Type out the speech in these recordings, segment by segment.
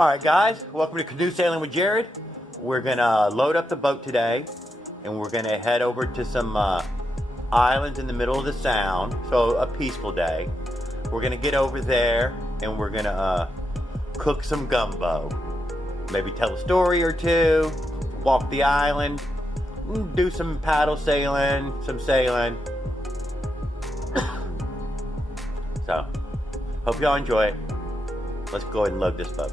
Alright guys, welcome to Canoe Sailing with Jared. We're gonna load up the boat today and we're gonna head over to some islands in the middle of the sound, so a peaceful day. We're gonna get over there and we're gonna cook some gumbo. Maybe tell a story or two, walk the island, do some paddle sailing, some sailing. So, hope y'all enjoy it. Let's go ahead and load this boat.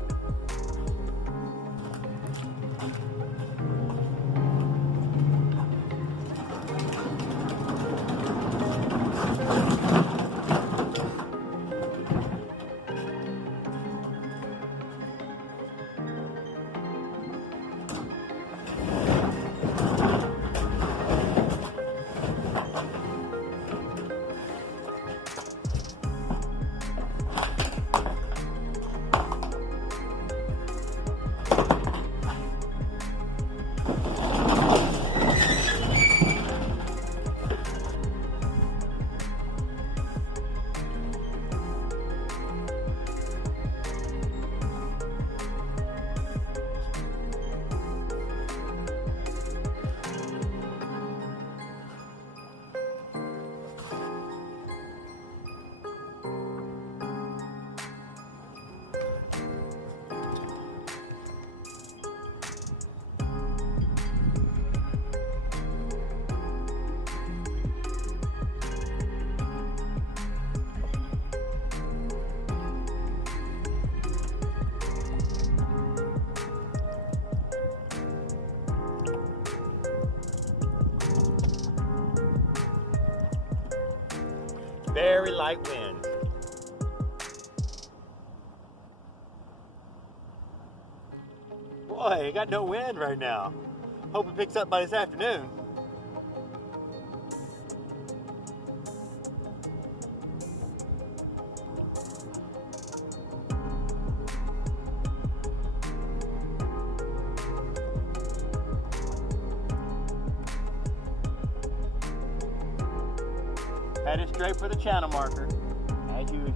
Very light wind. Boy, you got no wind right now. Hope it picks up by this afternoon. Headed straight for the channel marker, as usual.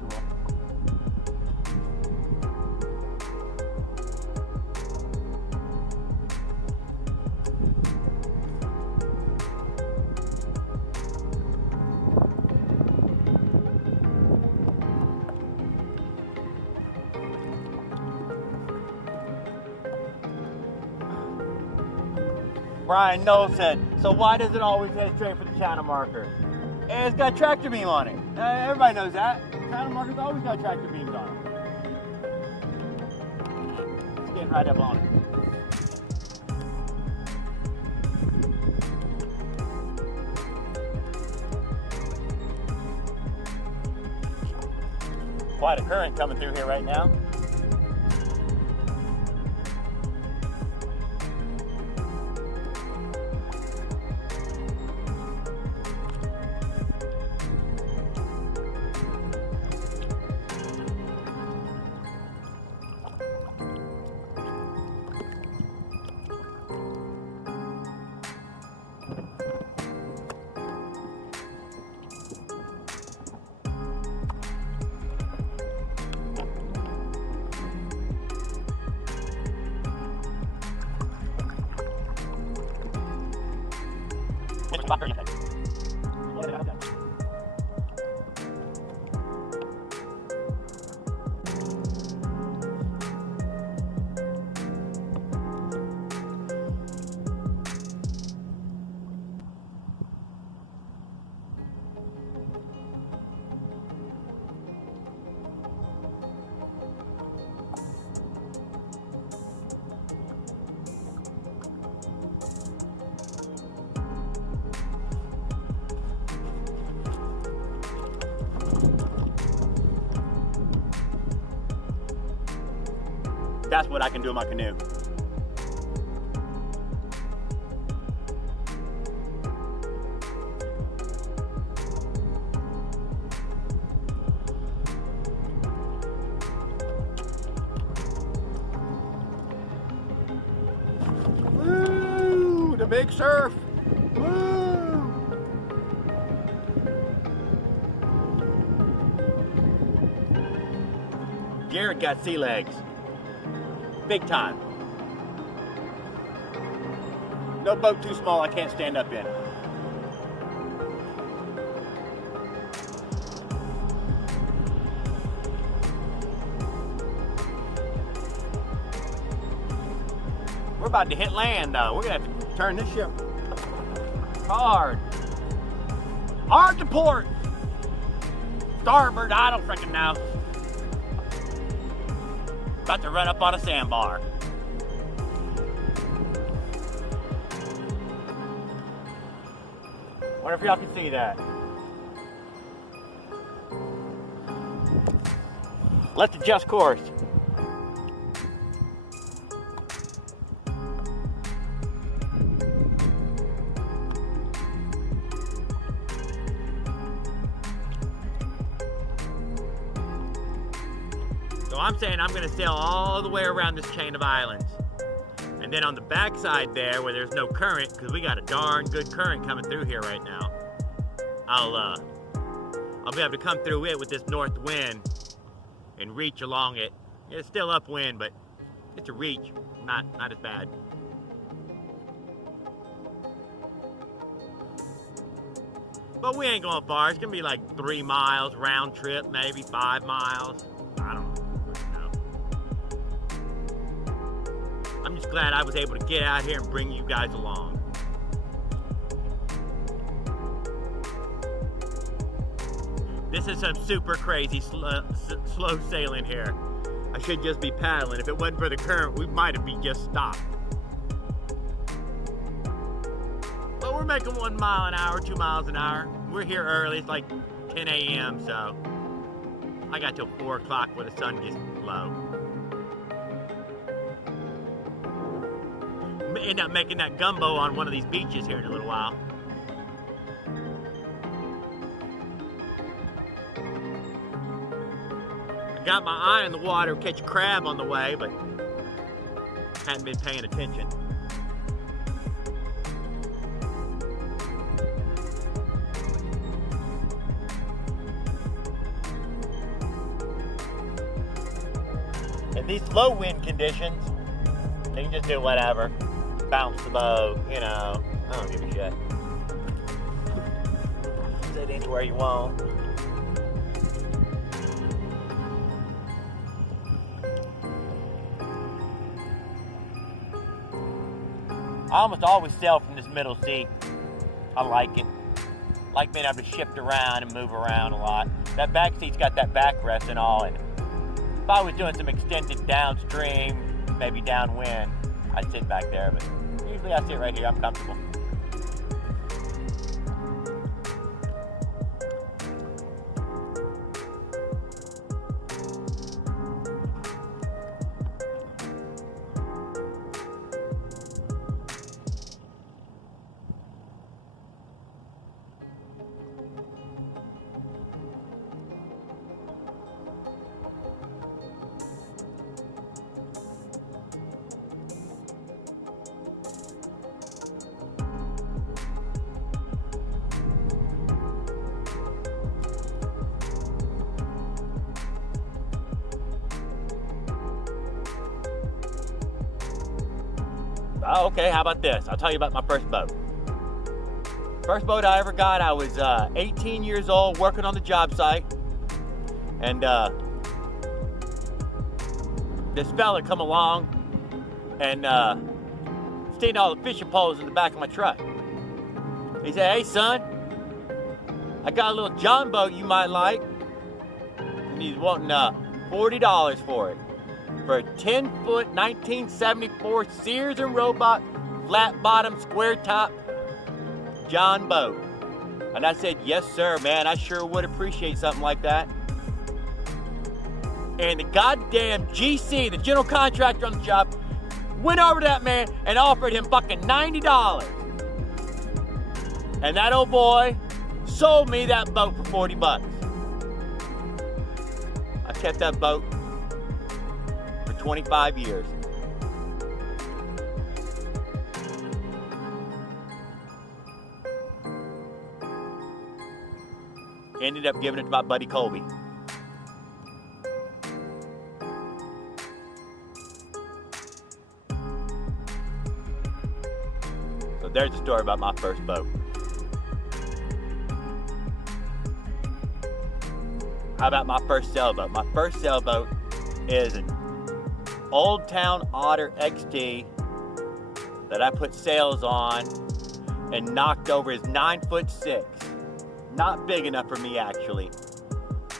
Brian Knoll said, so why does it always head straight for the channel marker? And it's got tractor beam on it. Everybody knows that. Channel marker's always got tractor beams on it. It's getting right up on it. Quite a current coming through here right now. That's what I can do in my canoe. Woo! The big surf! Woo! Jared got sea legs. big time. No boat too small I can't stand up in. We're about to hit land though. We're gonna have to turn this ship hard. Hard to port. Starboard, I don't freaking know. About to run up on a sandbar. Wonder if y'all can see that. Let's adjust course. So I'm saying I'm going to sail all the way around this chain of islands. And then on the backside there, where there's no current, because we got a darn good current coming through here right now, I'll be able to come through it with this north wind and reach along it. It's still upwind, but it's a reach, not as bad. But we ain't going far. It's going to be like 3 miles round trip, maybe 5 miles. I don't know. I'm just glad I was able to get out here and bring you guys along. This is some super crazy slow sailing here. I should just be paddling. If it wasn't for the current, we might have been just stopped. But we're making 1 mile an hour, 2 miles an hour. We're here early. It's like 10 a.m. so I got till 4 o'clock where the sun gets low. End up making that gumbo on one of these beaches here in a little while. I got my eye on the water, catch a crab on the way, but hadn't been paying attention. In these low wind conditions, you can just do whatever. Bounce the boat, you know. I don't give a shit. Sit anywhere you want. I almost always sail from this middle seat. I like it. Like being able to shift around and move around a lot. That back seat's got that backrest and all, and if I was doing some extended downstream, maybe downwind, I'd sit back there, but usually I sit right here. I'm comfortable. Oh, okay, how about this? I'll tell you about my first boat. First boat I ever got, I was 18 years old, working on the job site. And this fella come along and seen all the fishing poles in the back of my truck. He said, "Hey son, I got a little John boat you might like." And he's wanting $40 for it. For a 10-foot 1974 Sears and Roebuck flat bottom square top John boat. And I said, "Yes sir, man, I sure would appreciate something like that." And the goddamn GC, the general contractor on the job, went over to that man and offered him fucking $90. And that old boy sold me that boat for 40 bucks. I kept that boat for 25 years. Ended up giving it to my buddy Colby. there's a story about my first boat. How about my first sailboat? My first sailboat is an Old Town Otter XT that I put sails on and knocked over. Is 9'6". Not big enough for me, actually.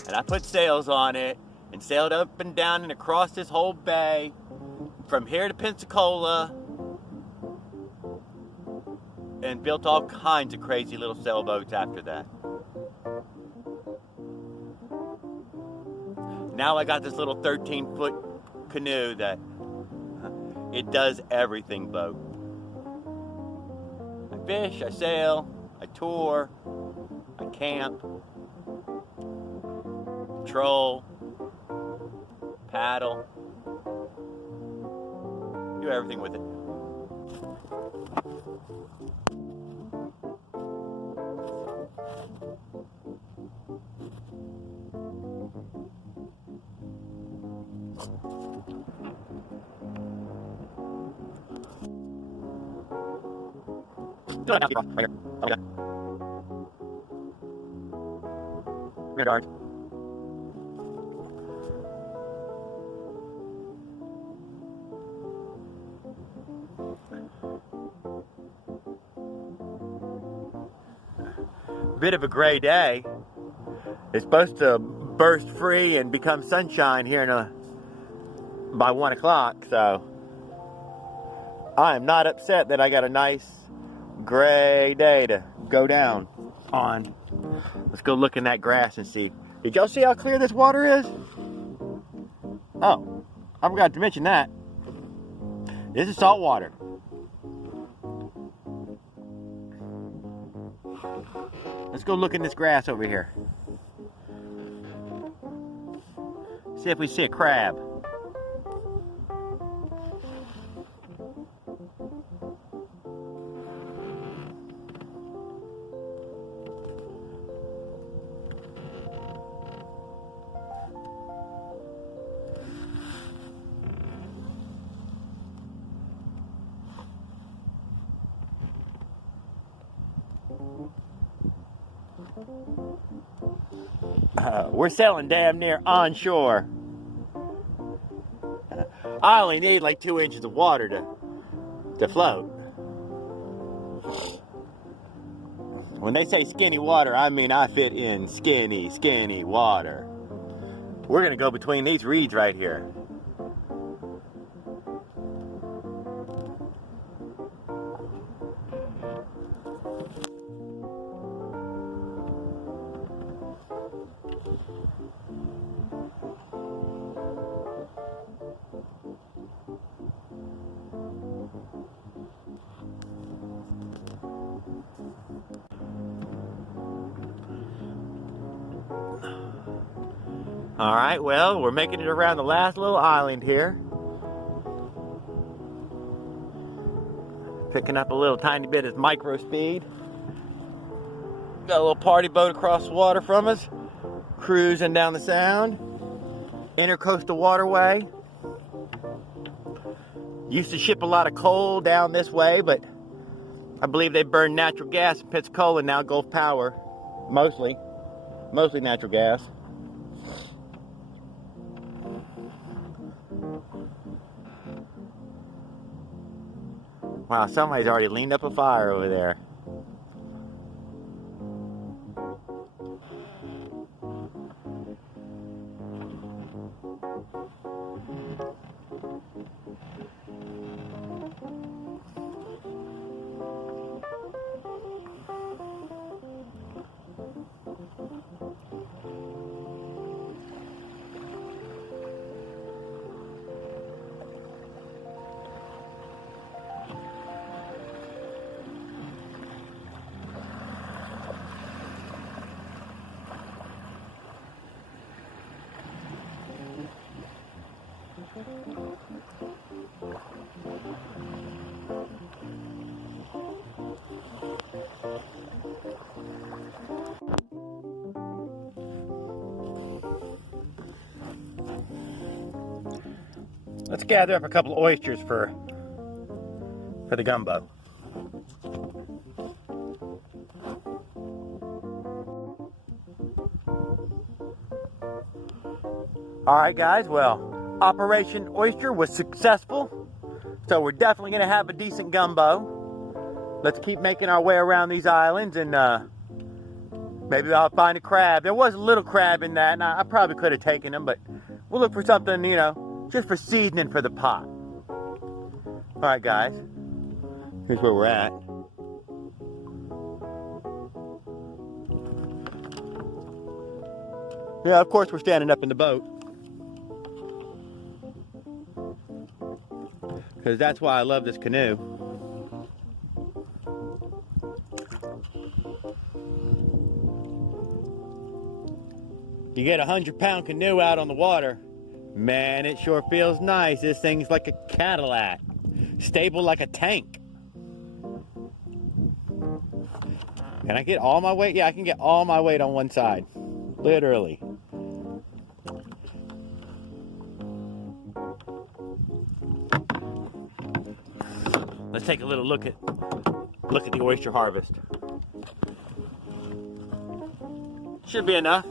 And I put sails on it and sailed up and down and across this whole bay from here to Pensacola and built all kinds of crazy little sailboats after that. Now I got this little 13-foot canoe that it does everything boat. I fish, I sail, I tour, I camp, patrol, paddle, do everything with it. Right here. Okay. Rear guard. Bit of a gray day. It's supposed to burst free and become sunshine here by 1 o'clock, so I am not upset that I got a nice gray day to go down on. Let's go look in that grass and see. Did y'all see how clear this water is? Oh, I forgot to mention that. This is salt water. Let's go look in this grass over here. See if we see a crab. We're sailing damn near onshore. I only need like 2 inches of water to float. When they say skinny water, I mean I fit in skinny water. We're gonna go between these reeds right here. All right, well, we're making it around the last little island here. Picking up a little tiny bit of micro speed. Got a little party boat across the water from us. Cruising down the sound. Intercoastal waterway. Used to ship a lot of coal down this way, but I believe they burn natural gas in Pensacola now, Gulf Power. Mostly natural gas. Wow, somebody's already leaned up a fire over there. Let's gather up a couple of oysters for the gumbo. Alright guys, well, Operation Oyster was successful. So we're definitely going to have a decent gumbo. Let's keep making our way around these islands and maybe I'll find a crab. There was a little crab in that and I probably could have taken them, but we'll look for something, you know, just for seasoning for the pot. Alright guys, here's where we're at. Yeah, of course we're standing up in the boat. Because that's why I love this canoe. You get a 100-pound canoe out on the water, man, it sure feels nice. This thing's like a Cadillac, stable like a tank. Can I get all my weight? Yeah, I can get all my weight on one side, literally. Let's take a little look at the oyster harvest. Should be enough.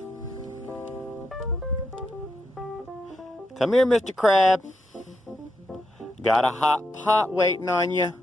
Come here, Mr. Crab. Got a hot pot waiting on you.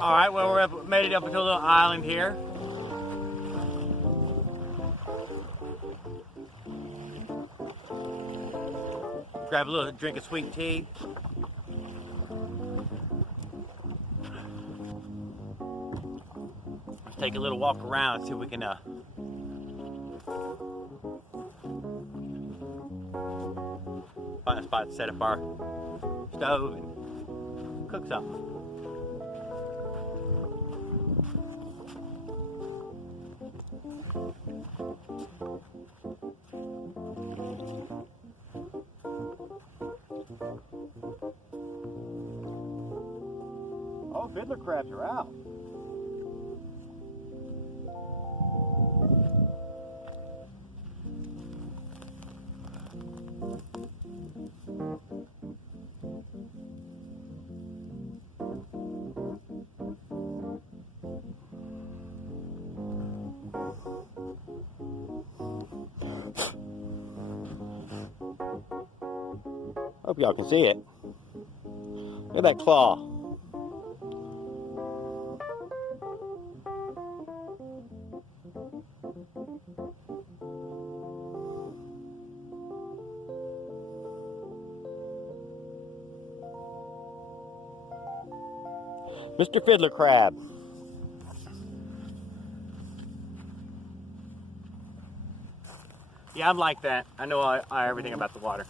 All right, well, we've made it up to a little island here. Grab a little drink of sweet tea. Let's take a little walk around and see if we can find a spot to set up our stove and cook something. Oh, fiddler crabs are out. Hope y'all can see it. Look at that claw. Mr. Fiddler Crab. Yeah, I'm like that. I know everything about the water.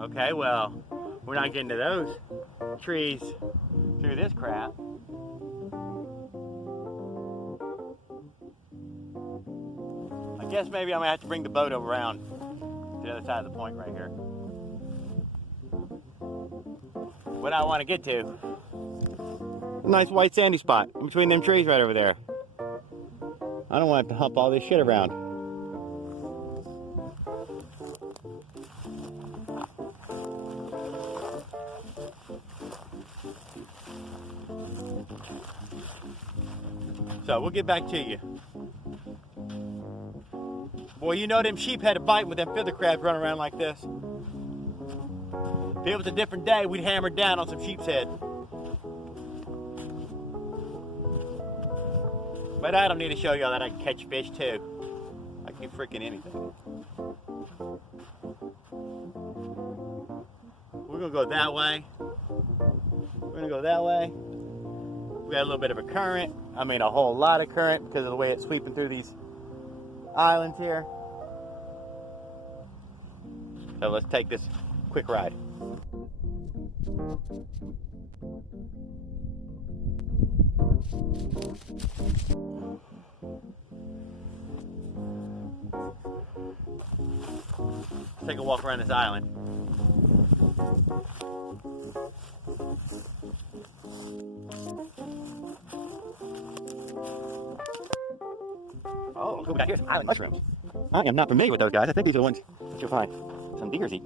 Okay, well, we're not getting to those trees through this crap. I guess maybe I'm gonna have to bring the boat over around to the other side of the point right here. What I want to get to, a nice white sandy spot in between them trees right over there. I don't want to hump all this shit around. So we'll get back to you. Boy, you know them sheep had a bite with them fiddler crabs running around like this. If it was a different day, we'd hammer down on some sheep's head. But I don't need to show y'all that I can catch fish too. I can do freaking anything. We're gonna go that way. We're gonna go that way. We got a little bit of a current. I mean a whole lot of current because of the way it's sweeping through these islands here. So let's take this quick ride. Let's take a walk around this island. Oh, look what we got here, some island mushrooms. I am not familiar with those guys. I think these are the ones that you'll find some deers eat.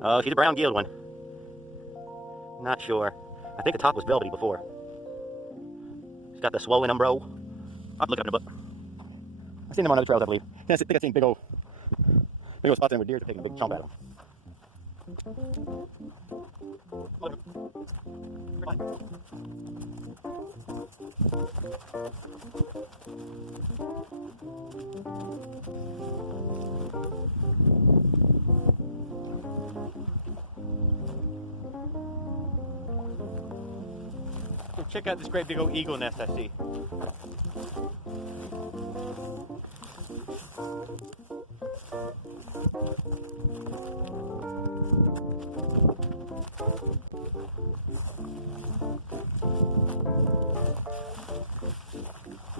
Oh, she's a brown gilled one. Not sure. I think the top was velvety before. She's got the swollen umbro. I'll have to look it up in the book. I've seen them on other trails, I believe. I think I've seen big old spots in where deers are taking a big chomp at them. Check out this great big old eagle nest I see.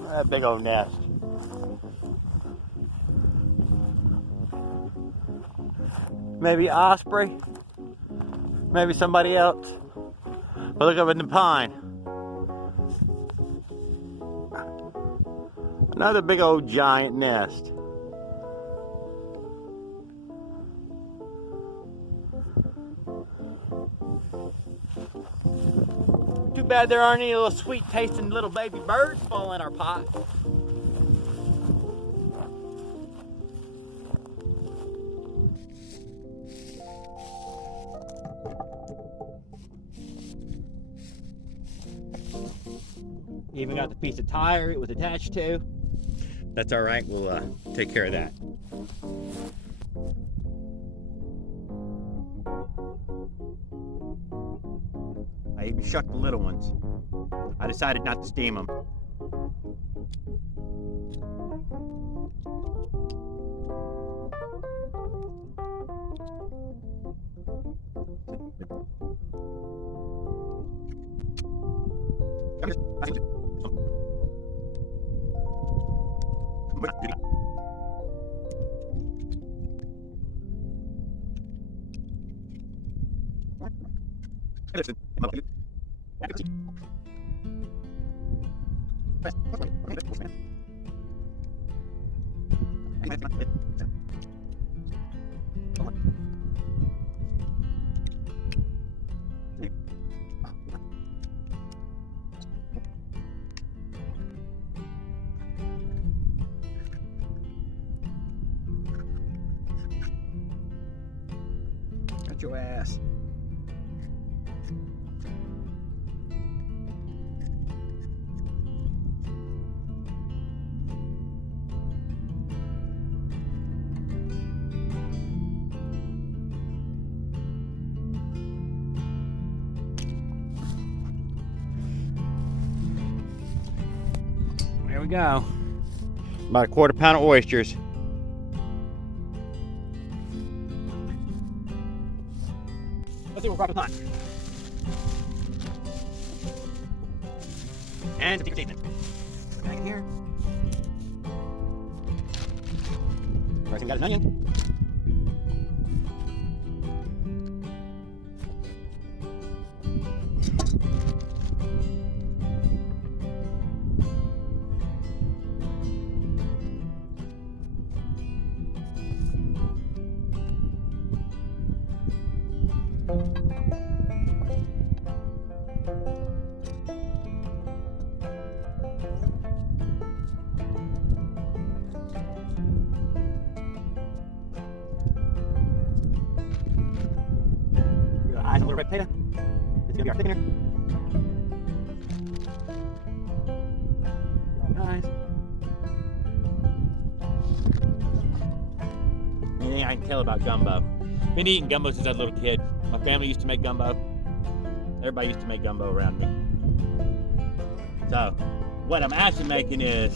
That big old nest. Maybe osprey. Maybe somebody else. But look up in the pine. Another big old giant nest. Too bad there aren't any little sweet tasting little baby birds falling in our pot. Even got the piece of tire it was attached to. That's all right, we'll take care of that. I even shucked the little ones. I decided not to steam them. Got your ass. There we go. About a quarter pound of oysters. Let's see what we're cropping on. And some seasoning. Back in here. First thing we got is an onion. Eyes on the red potato. It's gonna be our thickener. Nice. Anything I can tell about gumbo. Been eating gumbo since I was a little kid. My family used to make gumbo. Everybody used to make gumbo around me. So, what I'm actually making is,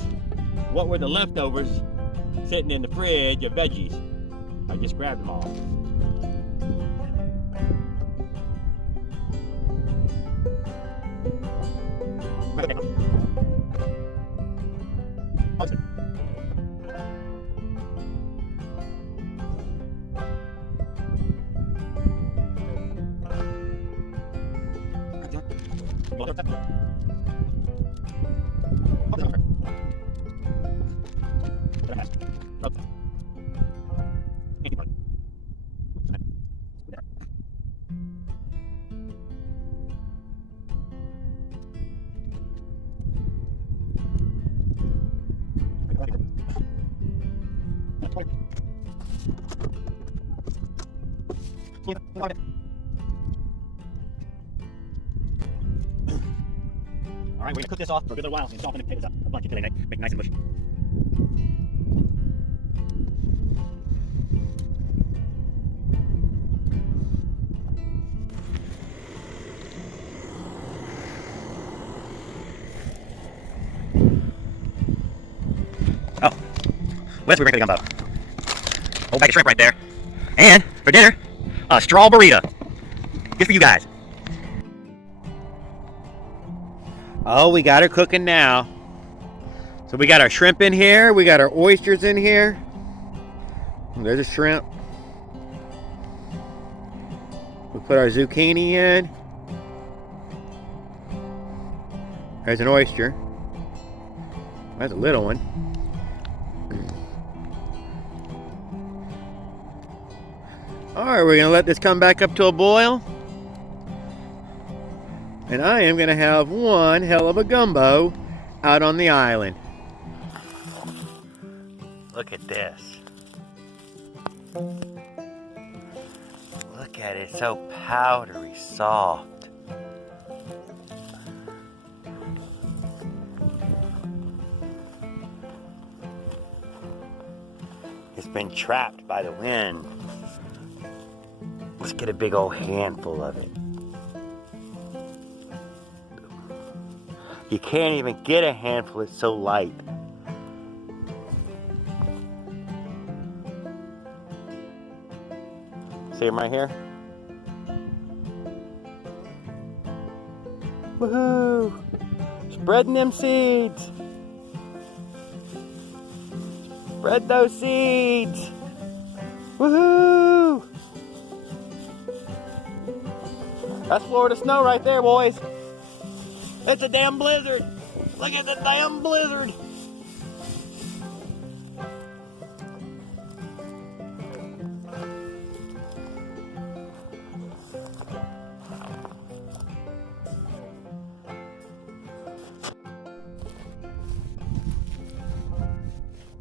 what were the leftovers sitting in the fridge of veggies? I just grabbed them all. Alright, we're gonna cook this off for a good little while and soften the potatoes up a bunch until they make nice and mushy. Oh, what else we bring for the gumbo? Whole bag of shrimp right there. And for dinner, a straw burrito. Good for you guys. Oh, we got her cooking now. So we got our shrimp in here. We got our oysters in here. There's a shrimp. We put our zucchini in. There's an oyster. That's a little one. Alright, we're going to let this come back up to a boil. And I am going to have one hell of a gumbo out on the island. Look at this. Look at it, so powdery soft. It's been trapped by the wind. Let's get a big old handful of it. You can't even get a handful, it's so light. See him right here? Woohoo! Spreading them seeds! Spread those seeds! Woohoo! That's Florida snow right there, boys. It's a damn blizzard. Look at the damn blizzard.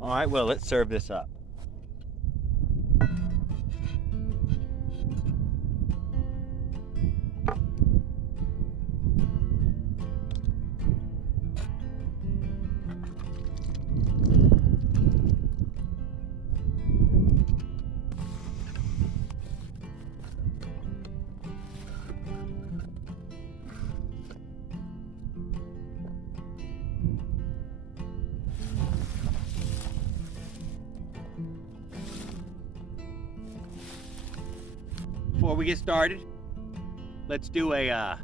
All right, well, let's serve this up. Before we get started, let's do a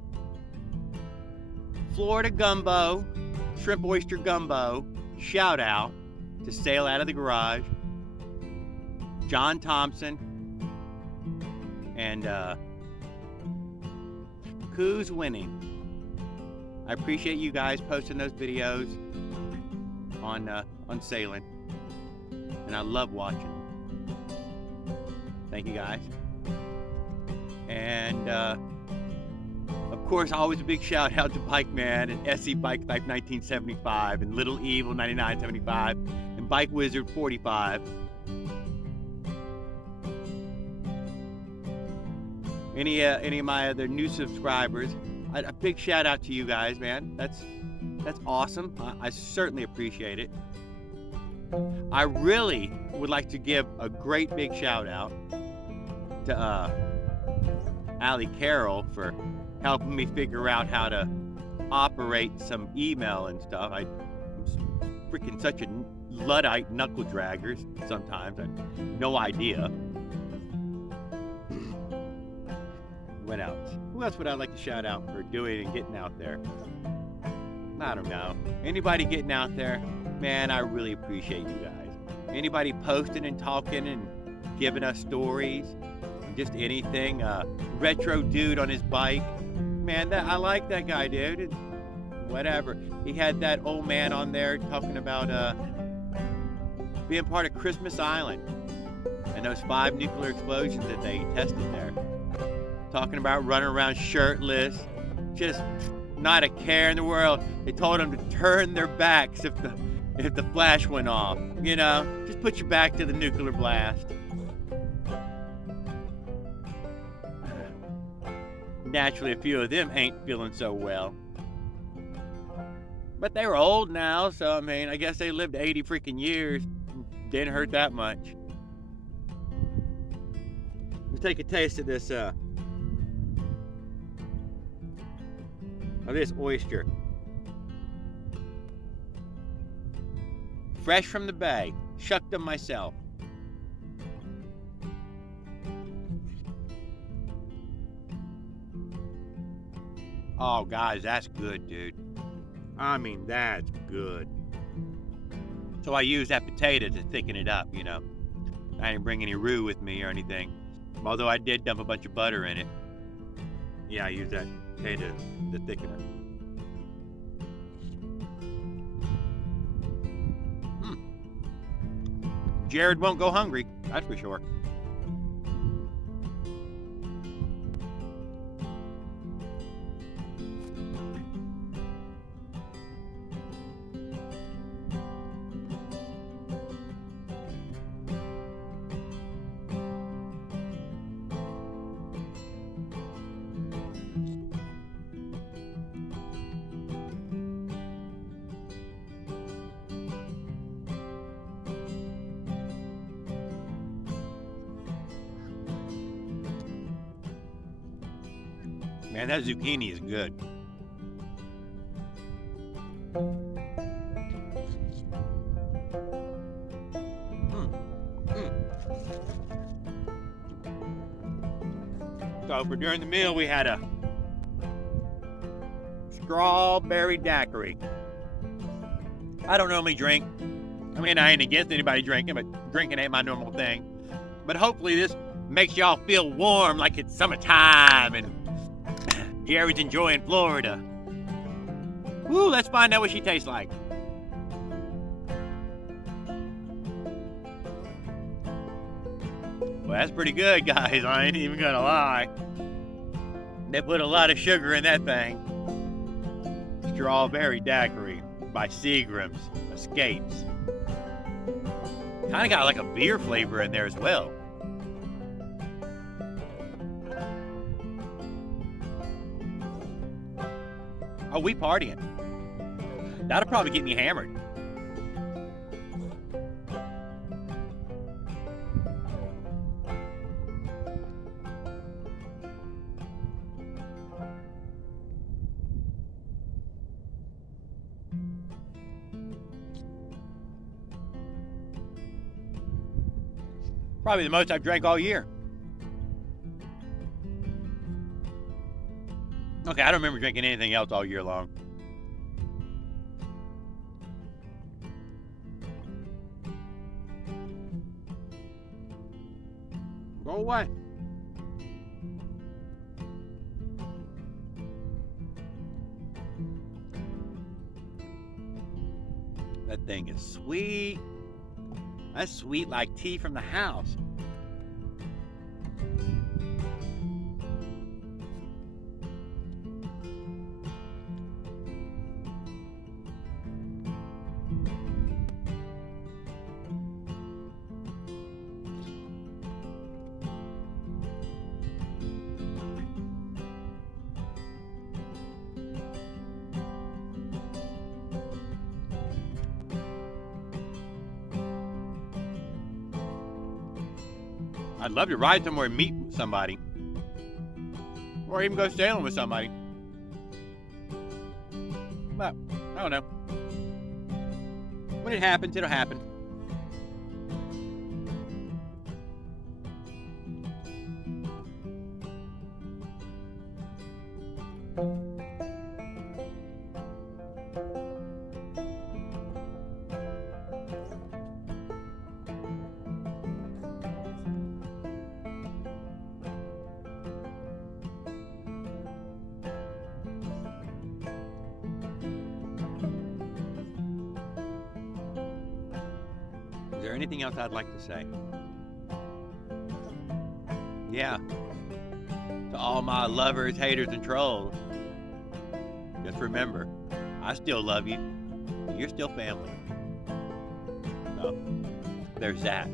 Florida gumbo, shrimp oyster gumbo shout out to Sail Out of the Garage, John Thompson, and Who's Winning. I appreciate you guys posting those videos on sailing, and I love watching. Thank you guys. And of course, always a big shout out to Bike Man and SC Bike Life 1975 and Little Evil 9975 and Bike Wizard 45. Any of my other new subscribers, a big shout out to you guys, man. That's awesome. I certainly appreciate it. I really would like to give a great big shout out to Allie Carroll for helping me figure out how to operate some email and stuff. I'm freaking such a Luddite knuckle dragger sometimes. I have no idea. What else? Who else would I like to shout out for doing and getting out there? I don't know. Anybody getting out there? Man, I really appreciate you guys. Anybody posting and talking and giving us stories, just anything. Retro dude on his bike. Man, I like that guy, dude. Whatever. He had that old man on there talking about being part of Christmas Island and those 5 nuclear explosions that they tested there. Talking about running around shirtless, just not a care in the world. They told them to turn their backs if the flash went off. You know, just put your back to the nuclear blast. Naturally, a few of them ain't feeling so well. But they were old now, so I mean, I guess they lived 80 freaking years. Didn't hurt that much. Let's take a taste of this oyster. Fresh from the bay. Shucked them myself. Oh, guys, that's good, dude. I mean, that's good. So I use that potato to thicken it up, you know. I didn't bring any roux with me or anything. Although I did dump a bunch of butter in it. Yeah, I use that potato to thicken it. Jared won't go hungry, that's for sure. Man, that zucchini is good. So for during the meal, we had a strawberry daiquiri. I don't normally drink. I mean, I ain't against anybody drinking, but drinking ain't my normal thing. But hopefully this makes y'all feel warm like it's summertime and Jerry's enjoying Florida. Woo, let's find out what she tastes like. Well, that's pretty good, guys. I ain't even gonna lie. They put a lot of sugar in that thing. Strawberry daiquiri by Seagram's Escapes. Kinda got like a beer flavor in there as well. Oh, we partying. That'll probably get me hammered. Probably the most I've drank all year. Okay, I don't remember drinking anything else all year long. Go away. That thing is sweet. That's sweet like tea from the house. I'd love to ride somewhere and meet somebody. Or even go sailing with somebody. But, I don't know. When it happens, it'll happen. there anything else I'd like to say? Yeah. To all my lovers, haters, and trolls, just remember, I still love you. You're still family. So, there's that.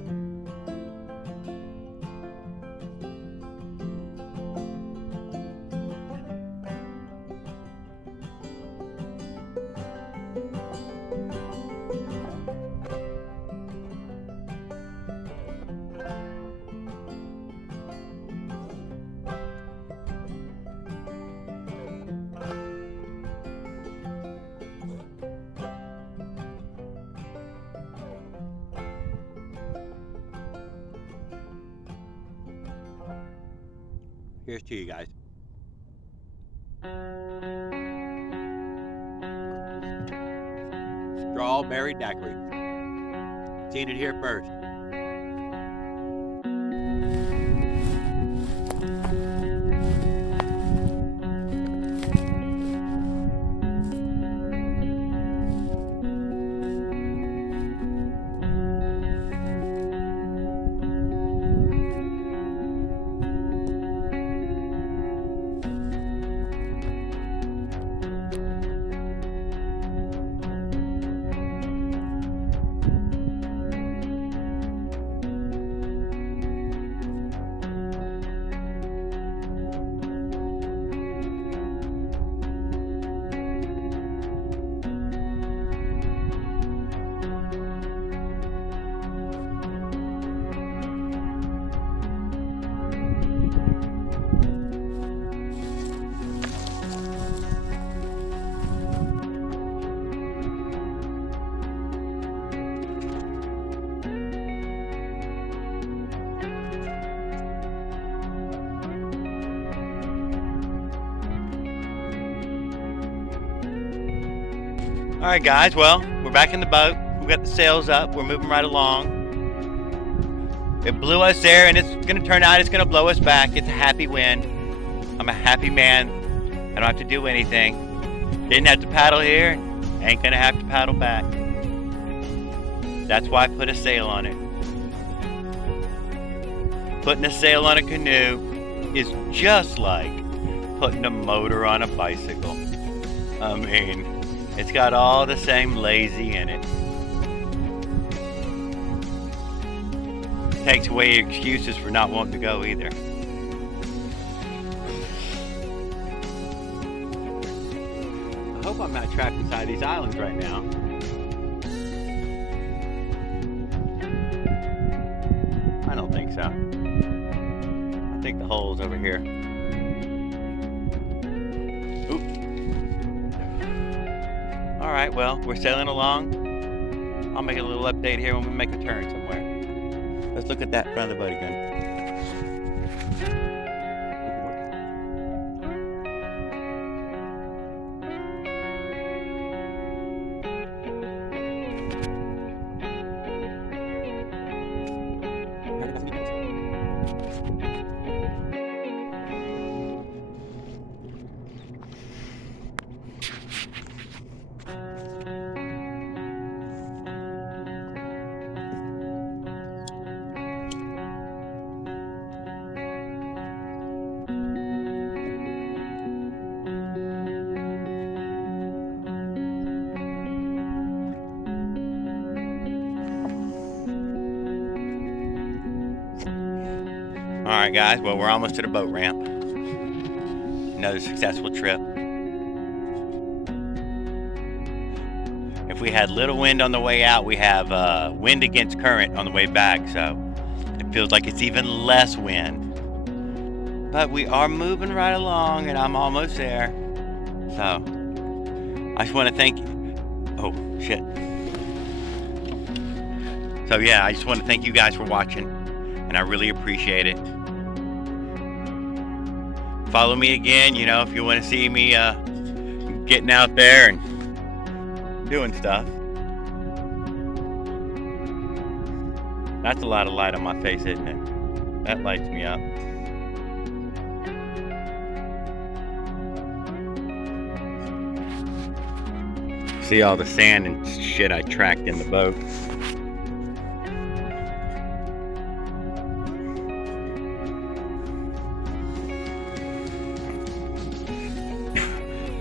Here's to you guys. Strawberry daiquiri. Seen it here first. All right, guys, well, we're back in the boat. We got the sails up. We're moving right along. It blew us there, and it's going to turn out it's going to blow us back. It's a happy wind. I'm a happy man. I don't have to do anything. Didn't have to paddle here. Ain't going to have to paddle back. That's why I put a sail on it. Putting a sail on a canoe is just like putting a motor on a bicycle. I mean, it's got all the same lazy in it. Takes away excuses for not wanting to go either. I hope I'm not trapped inside these islands right now. I don't think so. I think the hole's over here. Oop. All right, well, we're sailing along. I'll make a little update here when we make a turn somewhere. Let's look at that front of the boat again. Alright guys, well we're almost to the boat ramp. Another successful trip. If we had little wind on the way out, we have wind against current on the way back, so it feels like it's even less wind. But we are moving right along and I'm almost there. So, I just want to thank you. Oh, shit. So yeah, I just want to thank you guys for watching and I really appreciate it. Follow me again, you know, if you want to see me getting out there and doing stuff. That's a lot of light on my face, isn't it? That lights me up. See all the sand and shit I tracked in the boat.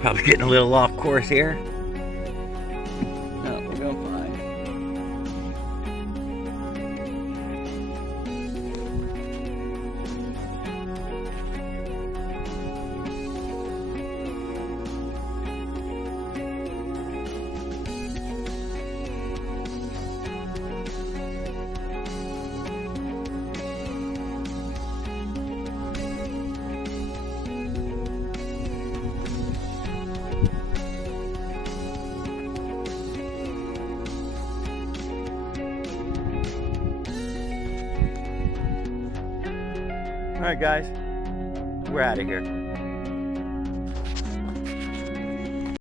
Probably getting a little off course here. No, we're going fine. All right, guys, we're out of here.